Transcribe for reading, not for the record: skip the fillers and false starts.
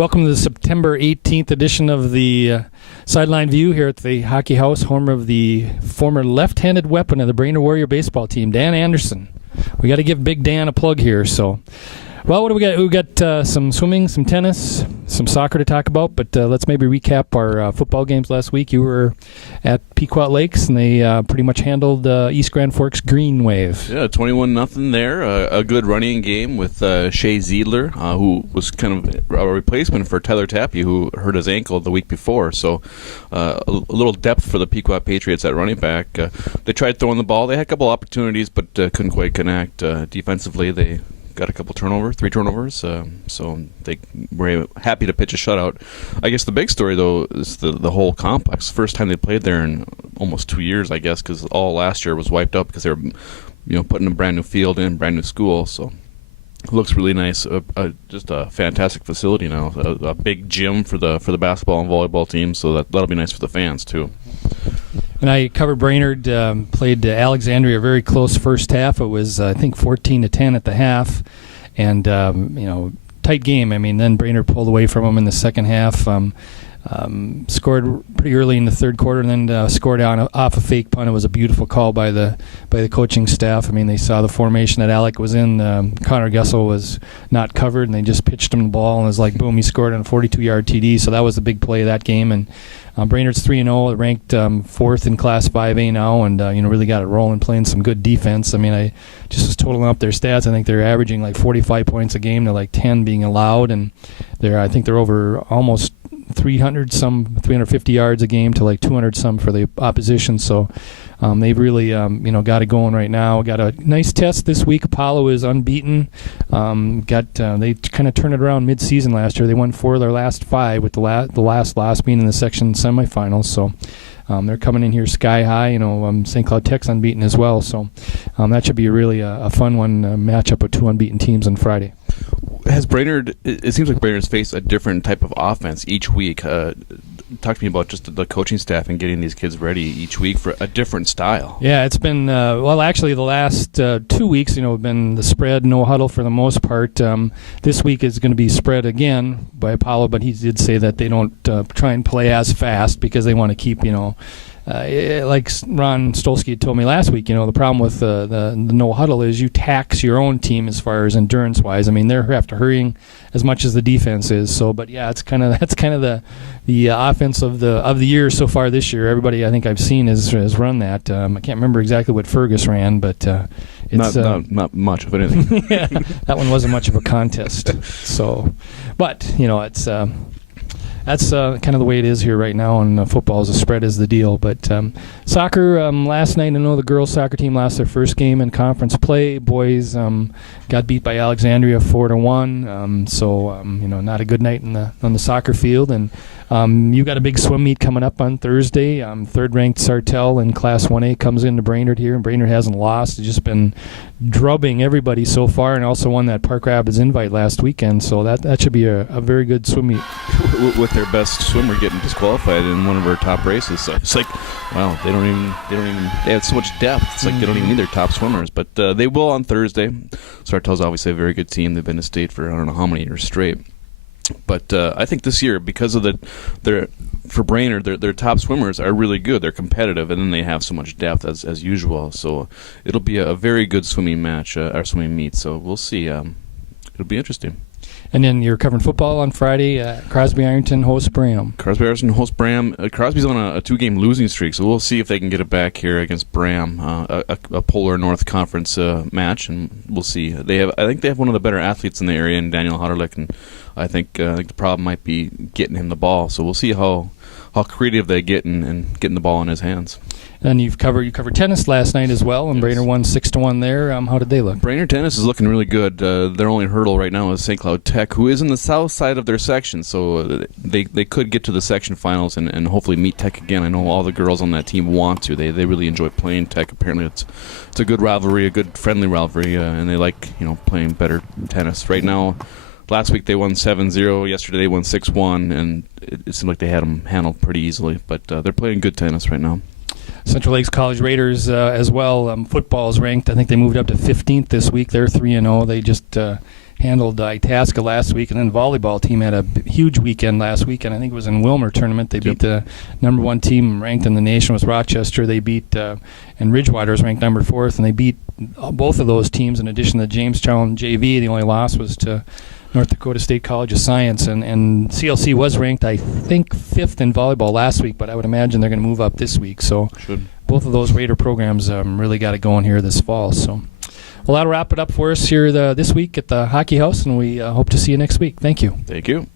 Welcome to the September 18th edition of the Sideline View here at the Hockey House, home of the former left-handed weapon of the Brainerd Warrior baseball team, Dan Anderson. We got to give Big Dan a plug here. So, well, what do we got? We got some swimming, some tennis, some soccer to talk about, but let's maybe recap our football games last week. You were at Pequot Lakes, and they pretty much handled East Grand Forks Green Wave. Yeah, 21-0 there. A good running game with Shea Ziedler, who was kind of a replacement for Tyler Tappy, who hurt his ankle the week before. So a little depth for the Pequot Patriots at running back. They tried throwing the ball. They had a couple opportunities, but couldn't quite connect. Defensively, they got a couple three turnovers, so they were happy to pitch a shutout. I guess the big story, though, is the whole complex. First time they played there in almost 2 years, I guess, because all last year was wiped out because they were putting a brand new field in, brand new school. So it looks really nice. Just a fantastic facility now. A big gym for the basketball and volleyball teams, so that'll be nice for the fans too. And I covered Brainerd, played Alexandria a very close first half. It was, I think, 14-10 at the half. And, tight game. I mean, then Brainerd pulled away from them in the second half. Scored pretty early in the third quarter, and then scored off a fake punt. It was a beautiful call by the coaching staff. I mean, they saw the formation that Alec was in. Connor Gessel was not covered, and they just pitched him the ball, and it was like, boom, he scored on a 42-yard TD. So that was the big play of that game. And Brainerd's 3-0, ranked fourth in Class 5A now, and really got it rolling, playing some good defense. I mean, I just was totaling up their stats. I think they're averaging like 45 points a game to like 10 being allowed, and I think they're over almost 350 yards a game to like 200 some for the opposition. So they've really got it going right now. Got a nice test this week. Apollo is unbeaten. They kind of turned it around mid-season last year. They won 4 of their last 5, with the last being in the section semifinals. So they're coming in here sky high. St. Cloud Tech's unbeaten as well. So that should be really a fun one, matchup of 2 unbeaten teams on Friday. Has Brainerd? It seems like Brainerd's faced a different type of offense each week. Talk to me about just the coaching staff and getting these kids ready each week for a different style. Yeah, it's been actually the last 2 weeks, have been the spread, no huddle for the most part. This week is going to be spread again by Apollo, but he did say that they don't try and play as fast because they want to keep, like Ron Stolsky had told me last week, the problem with the no huddle is you tax your own team as far as endurance wise. I mean, they're after hurrying as much as the defense is. So, but yeah, that's kind of the offense of the year so far this year. Everybody I think I've seen has run that. I can't remember exactly what Fergus ran, but it's not much of anything. Yeah, that one wasn't much of a contest. So, but it's. That's kind of the way it is here right now, and football is a spread is the deal. But soccer, last night, I know the girls' soccer team lost their first game in conference play. Boys got beat by Alexandria 4-1. So not a good night on the soccer field. And you got a big swim meet coming up on Thursday. Third-ranked Sartell in Class 1A comes into Brainerd here, and Brainerd hasn't lost. It's just been drubbing everybody so far, and also won that Park Rapids invite last weekend. So that should be a very good swim meet. With their best swimmer getting disqualified in one of our top races, so it's like, wow, they have so much depth. It's like they don't even need their top swimmers, but they will on Thursday. Sartell's obviously a very good team. They've been to state for I don't know how many years straight. But I think this year, because of for Brainerd, their top swimmers are really good. They're competitive, and then they have so much depth as usual. So it'll be a very good swimming match, or swimming meet. So we'll see. It'll be interesting. And then you're covering football on Friday. Crosby Ironton hosts Bram. Crosby Ironton hosts Bram. Crosby's on a 2-game losing streak, so we'll see if they can get it back here against Bram, a Polar North Conference match, and we'll see. I think they have one of the better athletes in the area, in Daniel Hotterlick, and I think the problem might be getting him the ball. So we'll see how creative they get in getting the ball in his hands. And you covered tennis last night as well, and yes. Brainerd won 6-1 there. How did they look? Brainerd tennis is looking really good. Their only hurdle right now is St. Cloud Tech, who is in the south side of their section, so they could get to the section finals and hopefully meet Tech again. I know all the girls on that team want to. They really enjoy playing Tech. Apparently it's a good rivalry, a good friendly rivalry, and they like playing better tennis. Right now, last week they won 7-0. Yesterday they won 6-1, and it seemed like they had them handled pretty easily. But they're playing good tennis right now. Central Lakes College Raiders as well. Football is ranked. I think they moved up to 15th this week. They're 3-0. They just handled Itasca last week, and then the volleyball team had a huge weekend last weekend. I think it was in Wilmer tournament. They beat the number 1 team ranked in the nation was Rochester. They beat and Ridgewater was ranked number 4th, and they beat both of those teams in addition to Jamestown JV. The only loss was to North Dakota State College of Science, and CLC was ranked, I think, 5th in volleyball last week, but I would imagine they're going to move up this week. So both of those Raider programs really got it going here this fall. So, well, that'll wrap it up for us here this week at the Hockey House, and we hope to see you next week. Thank you. Thank you.